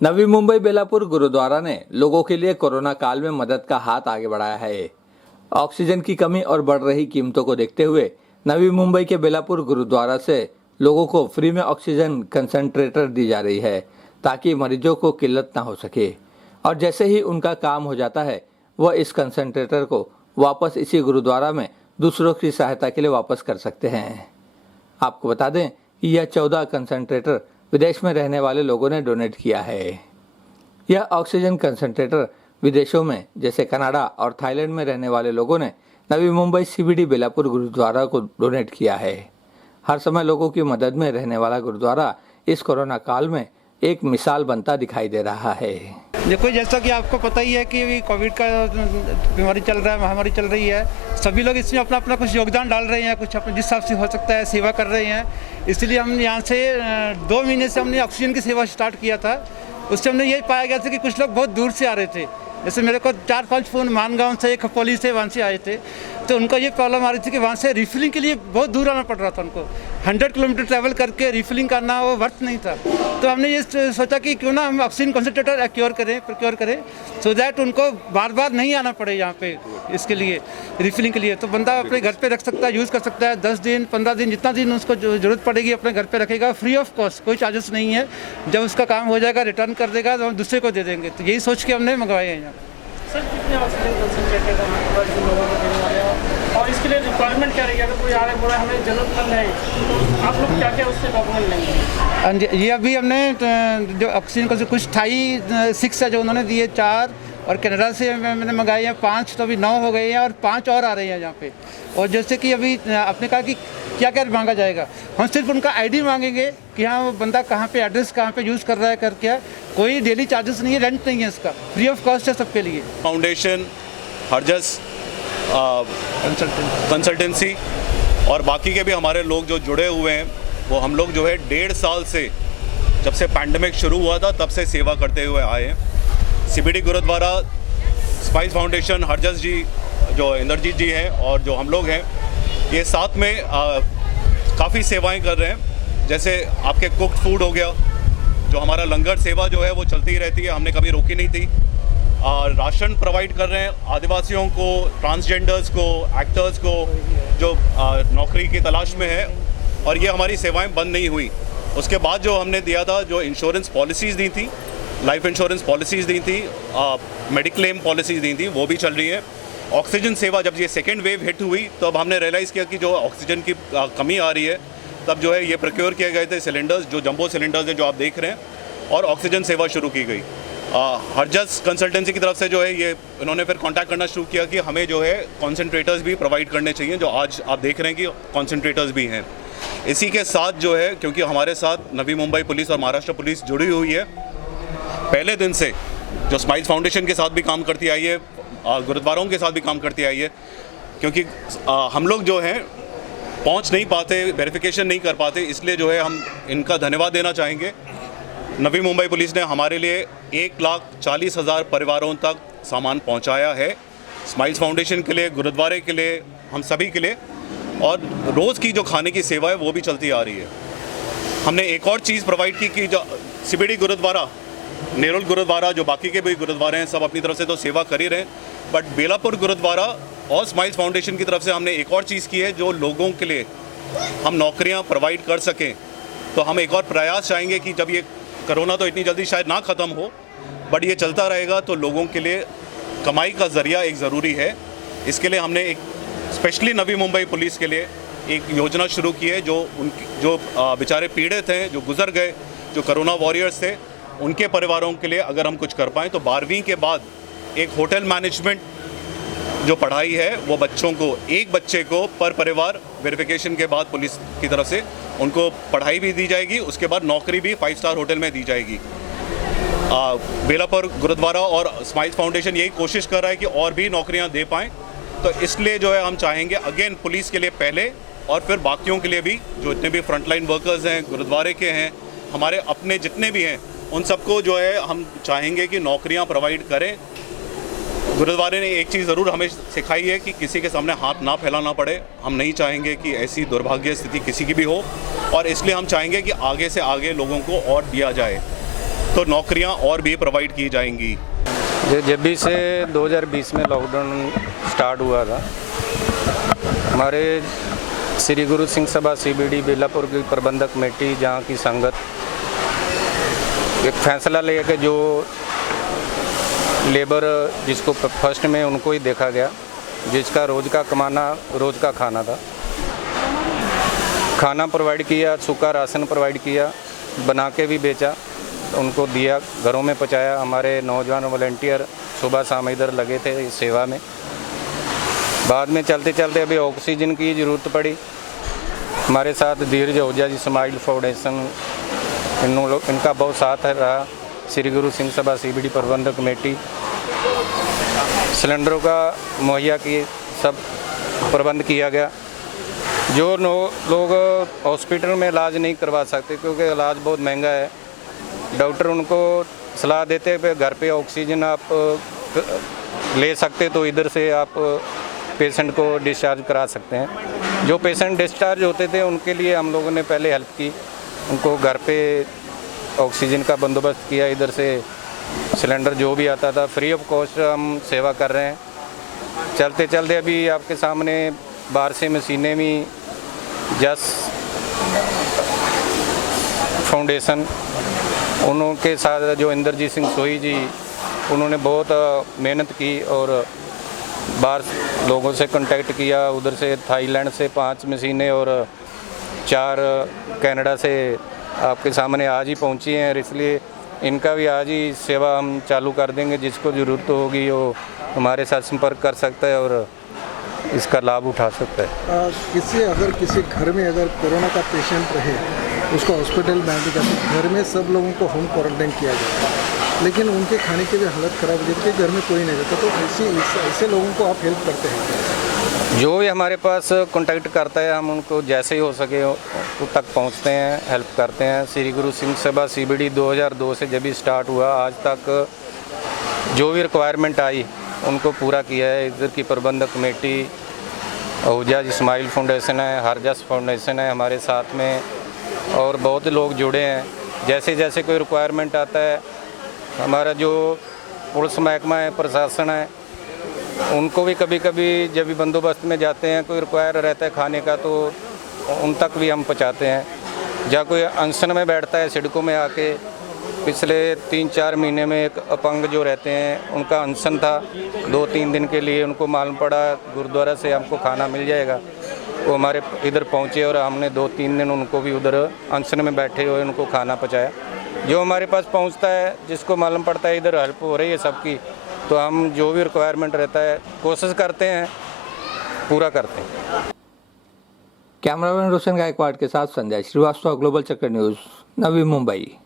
नवी मुंबई बेलापुर गुरुद्वारा ने लोगों के लिए कोरोना काल में मदद का हाथ आगे बढ़ाया है। ऑक्सीजन की कमी और बढ़ रही कीमतों को देखते हुए नवी मुंबई के बेलापुर गुरुद्वारा से लोगों को फ्री में ऑक्सीजन कंसंट्रेटर दी जा रही है ताकि मरीजों को किल्लत ना हो सके और जैसे ही उनका काम हो जाता है वह इस कंसंट्रेटर को वापस इसी गुरुद्वारा में दूसरों की सहायता के लिए वापस कर सकते हैं। आपको बता दें कि यह 14 कंसंट्रेटर विदेश में रहने वाले लोगों ने डोनेट किया है। यह ऑक्सीजन कंसंट्रेटर विदेशों में जैसे कनाडा और थाईलैंड में रहने वाले लोगों ने नवी मुंबई सीबीडी बेलापुर गुरुद्वारा को डोनेट किया है। हर समय लोगों की मदद में रहने वाला गुरुद्वारा इस कोरोना काल में एक मिसाल बनता दिखाई दे रहा है। देखो, जैसा कि आपको पता ही है कि अभी कोविड का बीमारी चल रहा है, महामारी चल रही है। सभी लोग इसमें अपना अपना कुछ योगदान डाल रहे हैं, कुछ अपने जिस हिसाब से हो सकता है सेवा कर रहे हैं। इसलिए हम यहाँ से 2 महीने से हमने ऑक्सीजन की सेवा स्टार्ट किया था। उससे हमने यही पाया गया था कि कुछ लोग बहुत दूर से आ रहे थे। जैसे मेरे को 4-5 फ़ोन मानगांव से, खपोली से, वहाँ से आए थे, तो उनको ये प्रॉब्लम आ रही थी कि वहाँ से रिफिलिंग के लिए बहुत दूर आना पड़ रहा था उनको। 100 किलोमीटर ट्रैवल करके रिफिलिंग करना वो वर्थ नहीं था। तो हमने ये सोचा कि क्यों ना हम ऑक्सीजन कंसंट्रेटर प्रोक्योर करें सो दैट उनको बार बार नहीं आना पड़े यहाँ पे इसके लिए, रिफिलिंग के लिए। तो बंदा अपने घर पे रख सकता है, यूज़ कर सकता है। 10 दिन 15 दिन जितना दिन उसको ज़रूरत पड़ेगी अपने घर पे रखेगा, फ्री ऑफ कॉस्ट, कोई चार्जेस नहीं है। जब उसका काम हो जाएगा रिटर्न कर देगा तो हम दूसरे को दे देंगे। तो यही सोच के हमने मंगवाए हैं यहाँ। सर, कितने ऑक्सीजन कंसंट्रेटर लोगों को देने वाले हैं और इसके लिए रिक्वायरमेंट क्या रहेगी? अगर कोई आ रहा है बोला हमें जरूरतमंद है, तो आप लोग क्या क्या उससे डॉक्यूमेंट लेंगे? ये अभी हमने जो ऑक्सीजन का कुछ थाई 6 है जो उन्होंने दिए 4, और कनाडा से मैंने मंगाए हैं 5, तो अभी 9 हो गए हैं और 5 और आ रहे हैं यहाँ पे। और जैसे कि अभी आपने कहा कि क्या क्या मांगा जाएगा, हम सिर्फ उनका आईडी मांगेंगे कि हाँ वो बंदा कहाँ पे, एड्रेस कहाँ पे यूज़ कर रहा है, कर क्या। कोई डेली चार्जेस नहीं है, रेंट नहीं है, इसका फ्री ऑफ कॉस्ट है सबके लिए। फाउंडेशन, हरजस कंसल्टेंसी और बाकी के भी हमारे लोग जो जुड़े हुए हैं, वो हम लोग जो है 1.5 साल से, जब से पैंडमिक शुरू हुआ था तब से सेवा करते हुए आए हैं। CBD Gurudwara, spice foundation, Harjas ji, जो इंद्रजीत जी हैं और जो हम लोग हैं, ये साथ में काफ़ी सेवाएं कर रहे हैं। जैसे आपके कुक्ड फूड हो गया, जो हमारा लंगर सेवा जो है वो चलती ही रहती है, हमने कभी रोकी नहीं थी। राशन प्रोवाइड कर रहे हैं आदिवासियों को, ट्रांसजेंडर्स को, एक्टर्स को जो नौकरी की तलाश में है, और ये हमारी सेवाएं बंद नहीं हुई। उसके बाद जो हमने दिया था, जो इंश्योरेंस पॉलिसीज़ दी थी, लाइफ इंश्योरेंस पॉलिसीज़ दी थी, मेडिक्लेम पॉलिसीज़ दी थी, वो भी चल रही है। ऑक्सीजन सेवा, जब ये सेकेंड वेव हिट हुई तो अब हमने रियलाइज़ किया कि जो ऑक्सीजन की कमी आ रही है, तब जो है ये प्रोक्योर किए गए थे सिलेंडर्स, जो जंबो सिलेंडर्स हैं जो आप देख रहे हैं, और ऑक्सीजन सेवा शुरू की गई। हरजस कंसल्टेंसी की तरफ से जो है ये इन्होंने फिर कांटेक्ट करना शुरू किया कि हमें जो है कॉन्सेंट्रेटर्स भी प्रोवाइड करने चाहिए, जो आज आप देख रहे हैं कि कॉन्सेंट्रेटर्स भी हैं। इसी के साथ जो है, क्योंकि हमारे साथ नवी मुंबई पुलिस और महाराष्ट्र पुलिस जुड़ी हुई है पहले दिन से, जो स्माइल्स फाउंडेशन के साथ भी काम करती आई है, गुरुद्वारों के साथ भी काम करती आई है, क्योंकि हम लोग जो हैं पहुंच नहीं पाते, वेरिफिकेशन नहीं कर पाते, इसलिए जो है हम इनका धन्यवाद देना चाहेंगे। नवी मुंबई पुलिस ने हमारे लिए 1,40,000 परिवारों तक सामान पहुंचाया है, स्माइल्स फाउंडेशन के लिए, गुरुद्वारे के लिए, हम सभी के लिए। और रोज़ की जो खाने की सेवा है वो भी चलती आ रही है। हमने एक और चीज़ प्रोवाइड की कि जो सीबीडी गुरुद्वारा, नेरुल गुरुद्वारा, जो बाकी के भी गुरुद्वारे हैं, सब अपनी तरफ से तो सेवा कर ही रहे हैं, बट बेलापुर गुरुद्वारा और स्माइल्स फाउंडेशन की तरफ से हमने एक और चीज़ की है, जो लोगों के लिए हम नौकरियां प्रोवाइड कर सकें। तो हम एक और प्रयास चाहेंगे कि जब ये कोरोना तो इतनी जल्दी शायद ना ख़त्म हो, बट ये चलता रहेगा तो लोगों के लिए कमाई का ज़रिया एक ज़रूरी है। इसके लिए हमने एक स्पेशली नवी मुंबई पुलिस के लिए एक योजना शुरू की है, जो बेचारे पीड़ित हैं, जो गुजर गए, जो कोरोना वॉरियर्स थे, उनके परिवारों के लिए अगर हम कुछ कर पाएँ तो 12वीं के बाद एक होटल मैनेजमेंट जो पढ़ाई है वो बच्चों को, एक बच्चे को पर परिवार वेरिफिकेशन के बाद पुलिस की तरफ से उनको पढ़ाई भी दी जाएगी, उसके बाद नौकरी भी 5 स्टार होटल में दी जाएगी। बेलापुर गुरुद्वारा और स्माइल्स फाउंडेशन यही कोशिश कर रहा है कि और भी नौकरियां दे पाएँ। तो इसलिए जो है हम चाहेंगे अगेन पुलिस के लिए पहले, और फिर बाकियों के लिए भी, जो इतने भी फ्रंटलाइन वर्कर्स हैं, गुरुद्वारे के हैं, हमारे अपने जितने भी हैं, उन सबको जो है हम चाहेंगे कि नौकरियां प्रोवाइड करें। गुरुद्वारे ने एक चीज़ ज़रूर हमें सिखाई है कि किसी के सामने हाथ ना फैलाना पड़े। हम नहीं चाहेंगे कि ऐसी दुर्भाग्य स्थिति किसी की भी हो, और इसलिए हम चाहेंगे कि आगे से आगे लोगों को और दिया जाए। तो नौकरियां और भी प्रोवाइड की जाएंगी। जब भी से 2020 में लॉकडाउन स्टार्ट हुआ था, हमारे श्री गुरु सिंह सभा CBD बेलापुर की प्रबंधक कमेटी, जहाँ की संगत एक फैसला लेके जो लेबर जिसको फर्स्ट में उनको ही देखा गया, जिसका रोज़ का कमाना रोज़ का खाना था, खाना प्रोवाइड किया, सूखा राशन प्रोवाइड किया, बना के भी बेचा, उनको दिया, घरों में पहुँचाया। हमारे नौजवान वॉलंटियर सुबह शाम इधर लगे थे इस सेवा में। बाद में चलते चलते अभी ऑक्सीजन की ज़रूरत पड़ी। हमारे साथ धीरज ओझा जी स्माइल फाउंडेशन, इनका बहुत साथ रहा। श्री गुरु सिंह सभा CBD प्रबंधक कमेटी सिलेंडरों का मुहैया की सब प्रबंध किया गया। जो लोग हॉस्पिटल में इलाज नहीं करवा सकते क्योंकि इलाज बहुत महंगा है, डॉक्टर उनको सलाह देते हैं घर पे ऑक्सीजन आप ले सकते तो इधर से आप पेशेंट को डिस्चार्ज करा सकते हैं। जो पेशेंट डिस्चार्ज होते थे उनके लिए हम लोगों ने पहले हेल्प की, उनको घर पे ऑक्सीजन का बंदोबस्त किया, इधर से सिलेंडर जो भी आता था फ्री ऑफ कॉस्ट हम सेवा कर रहे हैं। चलते चलते अभी आपके सामने बाहर से मशीनें भी जस फाउंडेशन, उनके साथ जो इंद्रजीत सिंह सोही जी, उन्होंने बहुत मेहनत की और बाहर लोगों से कांटेक्ट किया। उधर से थाईलैंड से 5 मशीनें और 4 कनाडा से आपके सामने आज ही पहुंची हैं, इसलिए इनका भी आज ही सेवा हम चालू कर देंगे। जिसको ज़रूरत होगी वो हमारे साथ संपर्क कर सकता है और इसका लाभ उठा सकता है। किसी घर में अगर कोरोना का पेशेंट रहे, उसको हॉस्पिटल में नहीं जाते, घर में सब लोगों को होम क्वारंटाइन किया जाता है, लेकिन उनके खाने की भी हालत ख़राब हो जाती है, घर में कोई नहीं रहता, तो ऐसे लोगों को आप हेल्प करते हैं? जो भी हमारे पास कांटेक्ट करता है हम उनको जैसे ही हो सके तक पहुंचते हैं, हेल्प करते हैं। श्री गुरु सिंह सभा CBD 2002 से जब भी स्टार्ट हुआ आज तक जो भी रिक्वायरमेंट आई उनको पूरा किया है। इधर की प्रबंधक committee, Ojha ji smile foundation है, हरजस फाउंडेशन है हमारे साथ में, और बहुत लोग जुड़े हैं। जैसे जैसे कोई रिक्वायरमेंट आता है, हमारा जो पुलिस महकमा है, प्रशासन है, उनको भी कभी कभी जब भी बंदोबस्त में जाते हैं कोई रिक्वायर रहता है खाने का तो उन तक भी हम पहुँचाते हैं। जहाँ कोई अनशन में बैठता है सड़कों में आके, पिछले 3-4 महीने में एक अपंग जो रहते हैं उनका अनशन था 2-3 दिन के लिए, उनको मालूम पड़ा गुरुद्वारा से हमको खाना मिल जाएगा, वो हमारे इधर पहुँचे और हमने 2-3 दिन उनको भी उधर अनशन में बैठे हुए उनको खाना पहुँचाया। जो हमारे पास पहुँचता है, जिसको मालूम पड़ता है इधर हेल्प हो रही है सबकी, तो हम जो भी रिक्वायरमेंट रहता है कोशिश करते हैं, पूरा करते हैं। कैमरामैन रोशन गायकवाड़ के साथ संजय श्रीवास्तव, ग्लोबल चक्कर न्यूज़, नवी मुंबई।